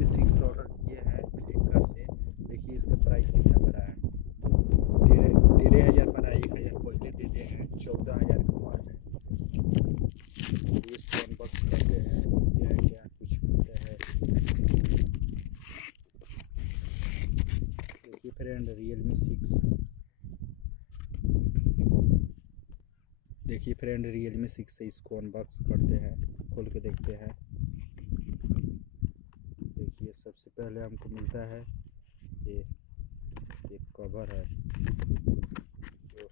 Realme 6 order किए हैं फ्लिपकार्ट से। देखिए इसका प्राइस कितना पड़ा है, 13,000 पड़ा है। 1,000 पहले देते हैं, 14,000 का मोबाइल है। इसको अनबॉक्स करते हैं, देखते हैं क्या कुछ मिलता है। देखिए फ्रेंड Realme 6, देखिए फ्रेंड Realme 6 से इसको अनबॉक्स करते हैं, खोल के देखते हैं। देखिए सबसे पहले हमको मिलता है ये एक कवर है जो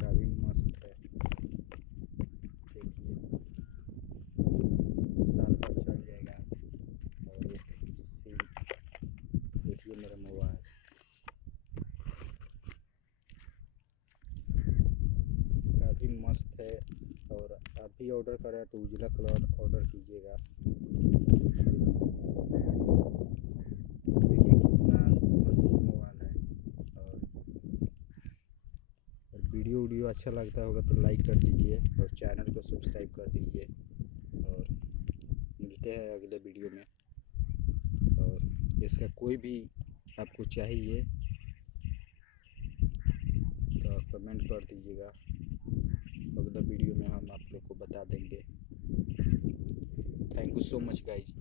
काफ़ी मस्त है। देखिए साल भर चल जाएगा। और एक सिम, देखिए मेरा मोबाइल काफ़ी मस्त है। और आप भी ऑर्डर करें तो उजला कलर ऑर्डर कीजिएगा। देखिए कितना मस्त मोबाइल है। और वीडियो अच्छा लगता होगा तो लाइक कर दीजिए और चैनल को सब्सक्राइब कर दीजिए। और मिलते हैं अगले वीडियो में। और इसका कोई भी आपको चाहिए तो कमेंट कर दीजिएगा, अगला वीडियो में हम आप लोग को बता देंगे। Thank you so much guys.